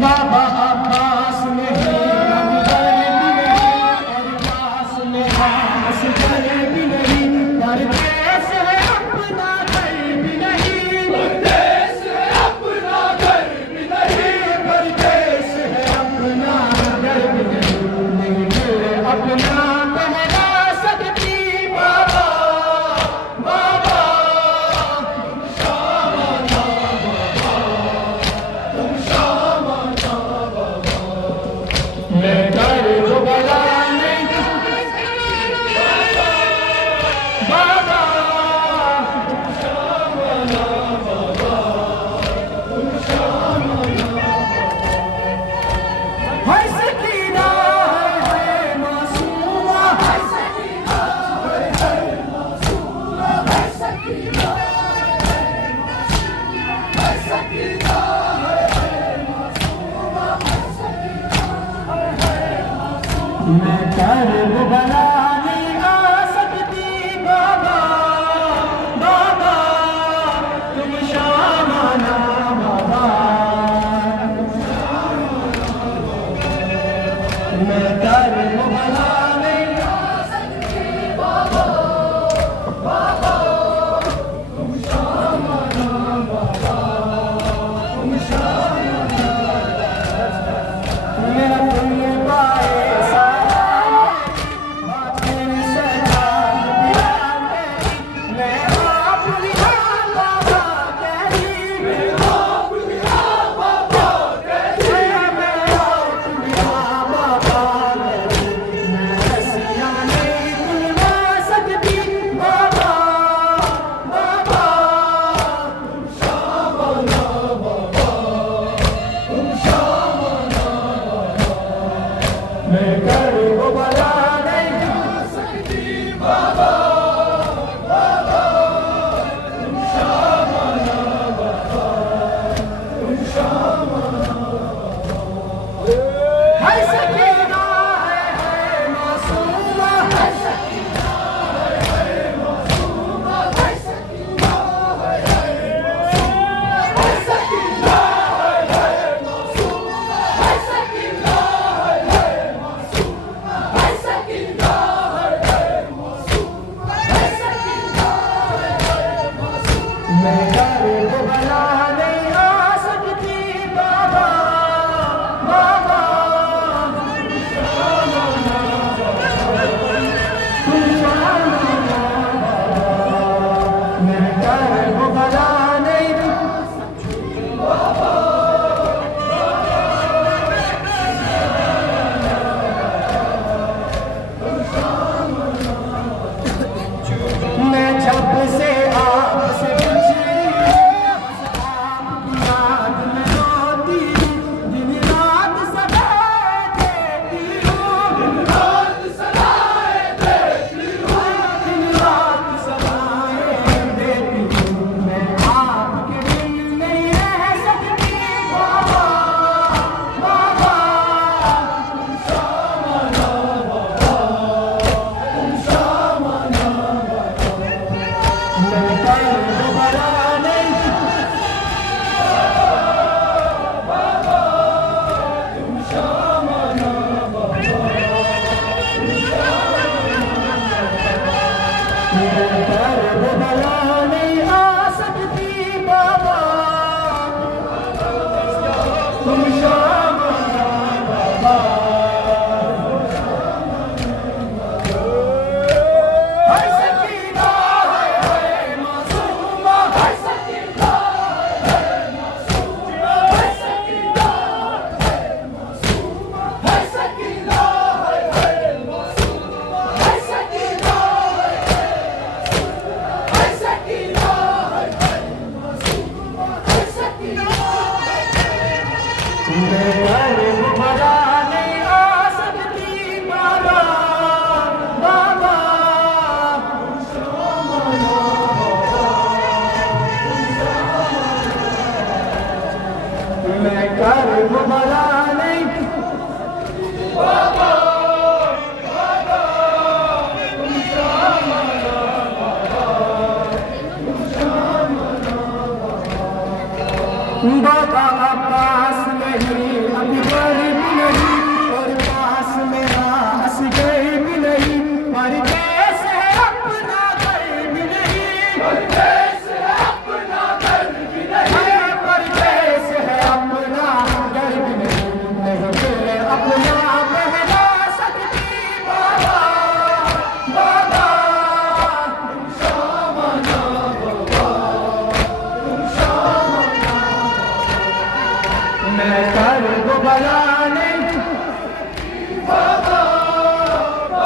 बाबा पास में पास में पास घर भी नहीं परदेस है अपना घर भी नहीं परदेस है अपना घर भी नहीं परदेस है अपना घर भी नहीं अपना पहला सकती बाबा बाबा मैं घर को बला नहीं बाबा है सकीना है मासूमा है सकीना है मासूमा है सकीना है सकीना मैं घर बना नहीं आ सकती बाबा बाबा तुम शामाना बाबा मैं घर बना नहीं आ सकती बाबा बाबा तुम शामाना बाबा तुम शामाना मेरा तुम पाए मैं घर को बला नहीं आ सकती बाबा बाबा तुम शामाना बाबा तुम शामाना है सकीना है मासूमा है सकीना है मासूमा है सकीना है सकीना है मासूमा है सकीना मैं घर को बना नहीं आ सकती बाबा बाबा तुम शामाना मैं घर को बना नहीं आ सकती बाबा मैं जब से आपसे मैं bu bala neydi? Baba